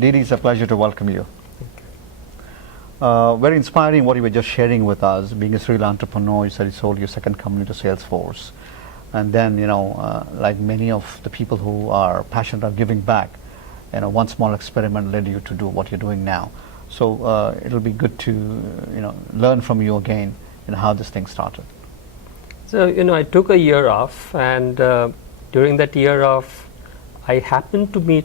Didi, it's a pleasure to welcome you. Very inspiring what you were just sharing with us. Being a serial entrepreneur, you said you sold your second company to Salesforce. And then, like many of the people who are passionate about giving back, one small experiment led you to do what you're doing now. So it'll be good to, learn from you again, how this thing started. So, I took a year off, and during that year off, I happened to meet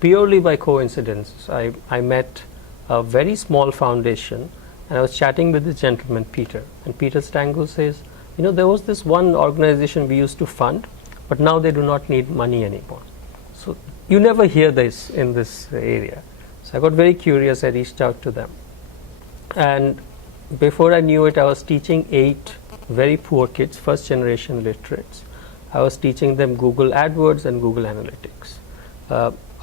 purely by coincidence. I met a very small foundation, and I was chatting with this gentleman, Peter. And Peter Stangl says, there was this one organization we used to fund, but now they do not need money anymore. So you never hear this in this area. So I got very curious. I reached out to them. And before I knew it, I was teaching 8 very poor kids, first generation literates. I was teaching them Google AdWords and Google Analytics.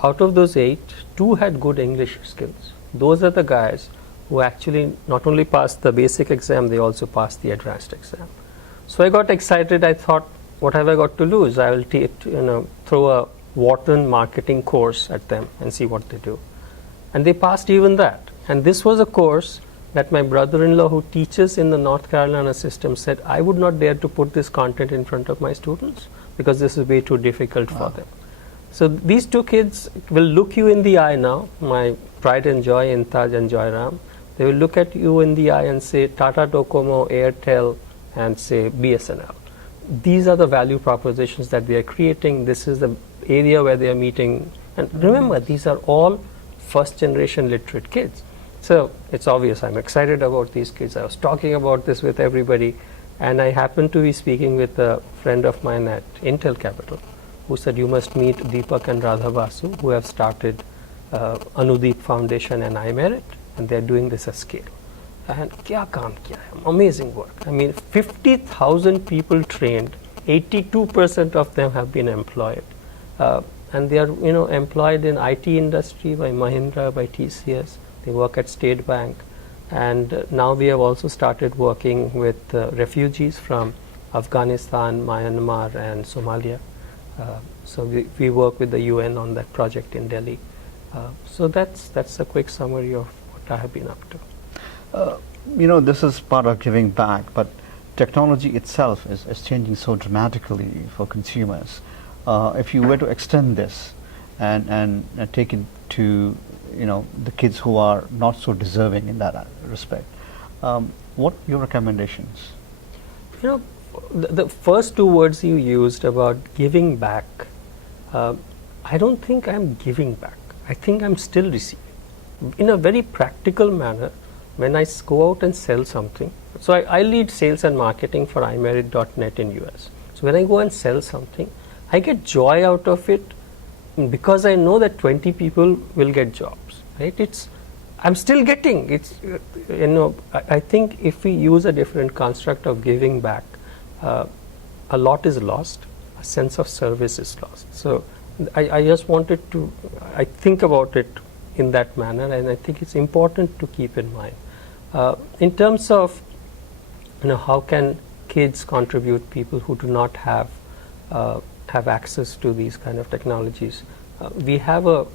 Out of those 8, 2 had good English skills. Those are the guys who actually not only passed the basic exam, they also passed the advanced exam. So I got excited. I thought, what have I got to lose? I will throw a Wharton marketing course at them and see what they do. And they passed even that. And this was a course that my brother-in-law, who teaches in the North Carolina system, said, I would not dare to put this content in front of my students because this is way too difficult for them. So these 2 kids will look you in the eye now, my pride and joy, Intaj and Joyram. They will look at you in the eye and say Tata Docomo, Airtel, and say BSNL. These are the value propositions that we are creating. This is the area where they are meeting. And remember, these are all first generation literate kids. So it's obvious I'm excited about these kids. I was talking about this with everybody, and I happened to be speaking with a friend of mine at Intel Capital, who said, you must meet Deepak and Radha Basu, who have started Anudeep Foundation and iMerit, and they're doing this at scale. And kya kaam kiya hai? Amazing work. I mean, 50,000 people trained, 82% of them have been employed. And they are, employed in IT industry by Mahindra, by TCS. They work at State Bank. And now we have also started working with refugees from Afghanistan, Myanmar, and Somalia. So we work with the UN on that project in Delhi. So that's a quick summary of what I have been up to. This is part of giving back, but technology itself is changing so dramatically for consumers. If you were to extend this and take it to the kids who are not so deserving in that respect, what are your recommendations? The first 2 words you used about giving back, I don't think I'm giving back. I think I'm still receiving. In a very practical manner, when I go out and sell something, so I lead sales and marketing for iMerit.net in US. So when I go and sell something, I get joy out of it because I know that 20 people will get jobs, right? I'm still getting, I think if we use a different construct of giving back, a lot is lost, a sense of service is lost. So I just wanted to, I think about it in that manner, and I think it's important to keep in mind. In terms of, how can kids contribute, people who do not have access to these kind of technologies, we have a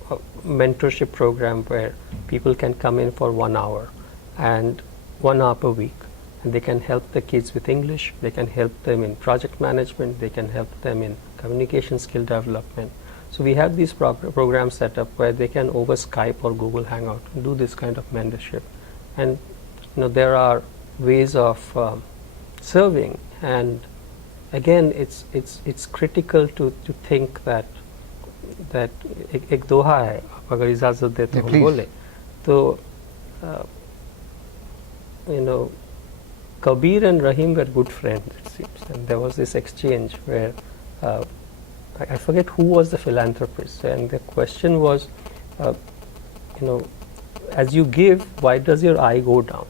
mentorship program where people can come in for 1 hour and 1 hour per week, and they can help the kids with English, they can help them in project management, they can help them in communication skill development. So we have these programs set up where they can over Skype or Google Hangout do this kind of mentorship. And there are ways of serving, and again it's critical to think that एक दोहा है, अगर इजाजत दे तो हम बोले तो Kabir and Rahim were good friends, it seems, and there was this exchange where I forget who was the philanthropist, and the question was, as you give, why does your eye go down?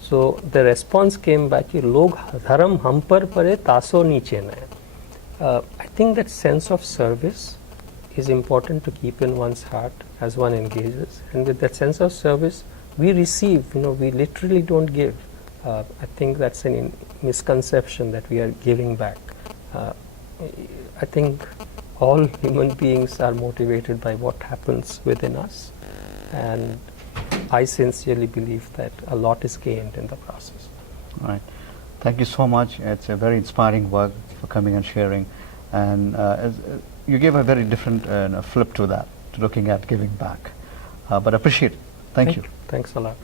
So the response came back, log dharam hum par pare taso niche na. I think that sense of service is important to keep in one's heart as one engages, and with that sense of service we receive, we literally don't give. I think that's a misconception that we are giving back. I think all human beings are motivated by what happens within us, and I sincerely believe that a lot is gained in the process. All right. Thank you so much. It's a very inspiring work for coming and sharing. And you gave a very different flip to that, to looking at giving back. But appreciate it. Thank you. Thanks a lot.